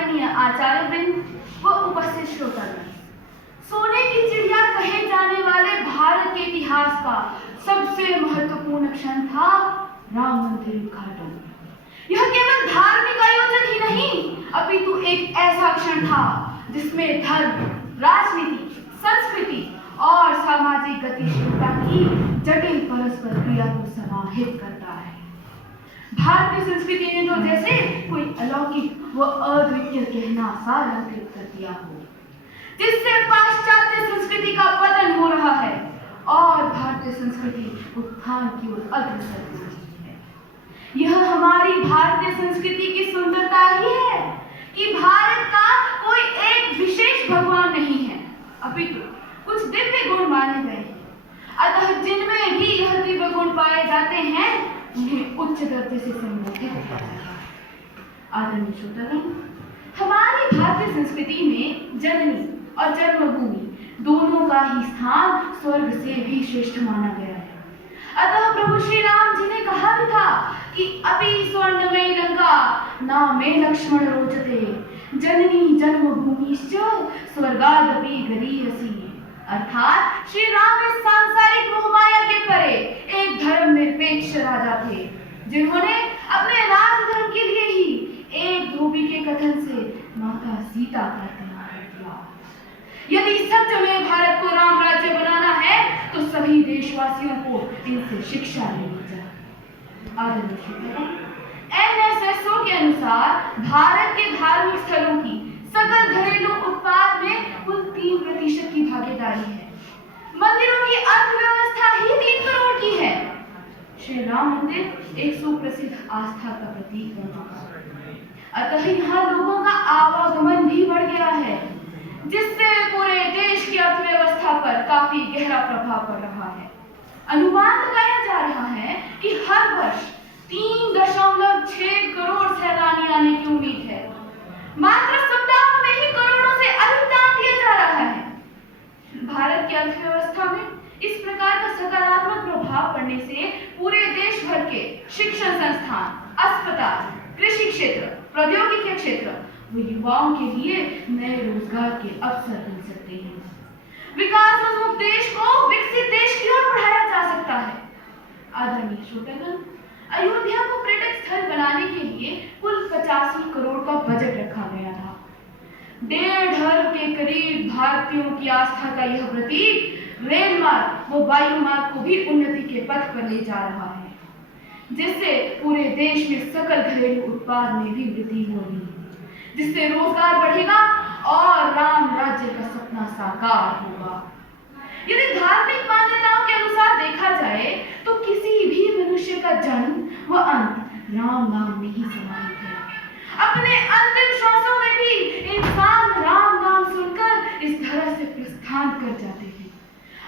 आदरणीय आचार्यवृंद व उपस्थित श्रोतागण, सोने की चिड़िया कहे जाने वाले भारत के इतिहास का सबसे महत्वपूर्ण क्षण था राम मंदिर उद्घाटन। यह केवल धार्मिक आयोजन ही नहीं, अपितु एक ऐसा क्षण था जिसमें धर्म, राजनीति, संस्कृति और सामाजिक गतिशीलता की जटिल परस्पर क्रिया को समाहित करता है। भारतीय संस्कृति ने तो जैसे कोई अलौकिक व अद्वितीय कहना सा अलंकृत कर दिया हो, जिससे पाश्चात्य संस्कृति का पतन हो रहा है और भारतीय संस्कृति उत्थान की ओर अग्रसर हो रही है। यह हमारी भारतीय संस्कृति की सुंदरता ही है कि भारत का कोई एक विशेष भगवान नहीं है, अपितु कुछ दिव्य गुण माने गए हैं। अतः जिनमें भी यह दिव्य गुण पाए जाते हैं उन्हें उच्च दर्जे से संबोधित किया जाता है। आदरणीय श्रोतागण, हमारी भारतीय संस्कृति में जननी और जन्मभूमि दोनों का ही स्थान स्वर्ग से भी श्रेष्ठ माना गया है। अतः प्रभु श्री राम जी ने कहा भी था कि अपि स्वर्णमयी लंका न मे लक्ष्मण रोचते, जननी जन्मभूमिश्च स्वर्गादपि गरीयसी। अर्थात श्री राम इस सांसारिक मोहमाया के परे एक धर्म निरपेक्ष राजा थे, जिन्होंने अपने राजधर्म के लिए ही एक धोबी के कथन से माता सीता का त्याग किया। यदि सच में भारत को राम राज्य बनाना है तो सभी देशवासियों को इनसे शिक्षा लेनी चाहिए। आदरणीय श्रोतागण, NSSO के अनुसार भारत के धार्मिक स्थलों की सकल घरेलू उत्पाद में कुल 3% की भागीदारी है। मंदिरों की अर्थव्यवस्था ही 3 करोड़ की है। श्री राम मंदिर एक सुप्रसिद्ध आस्था का प्रतीक बन चुका है। अतः यहाँ लोगों का आवागमन भी बढ़ गया है, जिससे पूरे देश की अर्थव्यवस्था पर काफी गहरा प्रभाव पड़ रहा है। अनुमान लगाया जा रहा है कि हर वर्ष 3.6 करोड़ सैलानी आने की उम्मीद है। मात्र सप्ताह में ही करोड़ों से अधिक दान दिया जा रहा है। भारत की अर्थव्यवस्था में इस प्रकार का सकारात्मक प्रभाव पड़ने से पूरे देश भर के शिक्षण संस्थान, अस्पताल, कृषि क्षेत्र, प्रौद्योगिकी क्षेत्र व युवाओं के लिए नए रोजगार के अवसर मिल सकते हैं। विकासोन्मुख देश को विकसित देश की ओर बढ़ाया जा सकता है। आदरणीय श्रोतागण, अयोध्या को पर्यटक स्थल बनाने के लिए कुल 85 करोड़ का बजट रखा गया था। 1.5 अरब के करीब भारतीयों की आस्था का यह प्रतीक रेल मार्ग व वायु मार्ग को भी उन्नति के पथ पर ले जा रहा है, जिससे पूरे देश में सकल घरेलू उत्पाद में भी वृद्धि होगी, जिससे रोजगार बढ़ेगा और राम राज्य का सपना साकार होगा। यदि धार्मिक मान्यताओं के अनुसार देखा जाए तो किसी भी मनुष्य का जन्म व अंत राम नाम में ही समाहित है। अपने अंतिम श्वासों में भी इंसान राम नाम सुनकर इस धरा से प्रस्थान कर जाते हैं।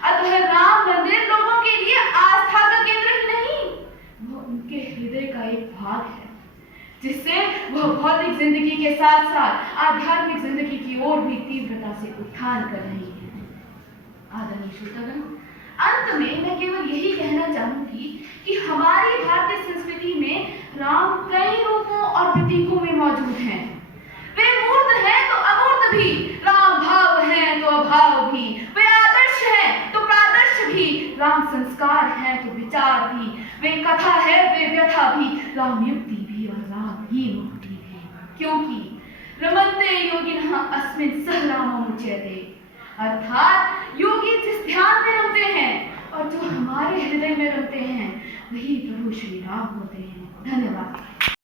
अतः राम मंदिर लोगों के लिए आस्था का केंद्र ही नहीं, वह उनके हृदय का एक भाग है, जिससे वह भौतिक जिंदगी के साथ साथ आध्यात्मिक जिंदगी की ओर भी तीव्रता से उत्थान कर रही है। आदरणीय श्रोतागण, अंत में मैं केवल यही कहना चाहूंगी कि हमारी भारतीय संस्कृति में राम कई रूपों और प्रतीकों में मौजूद हैं। वे मूर्त हैं तो अमूर्त भी, राम भाव हैं तो अभाव भी, वे आदर्श हैं तो प्रादर्श भी, राम संस्कार हैं तो विचार भी, वे कथा है वे व्यथा भी, राम युक्ति भी और राम ही मुक्ति भी। क्योंकि रमन्ते योगिनः अस्मिन् सह राममुच्यते, अर्थात योगी जिस ध्यान में रमते हैं और जो हमारे हृदय में रमते हैं वही प्रभु श्री राम होते हैं। धन्यवाद।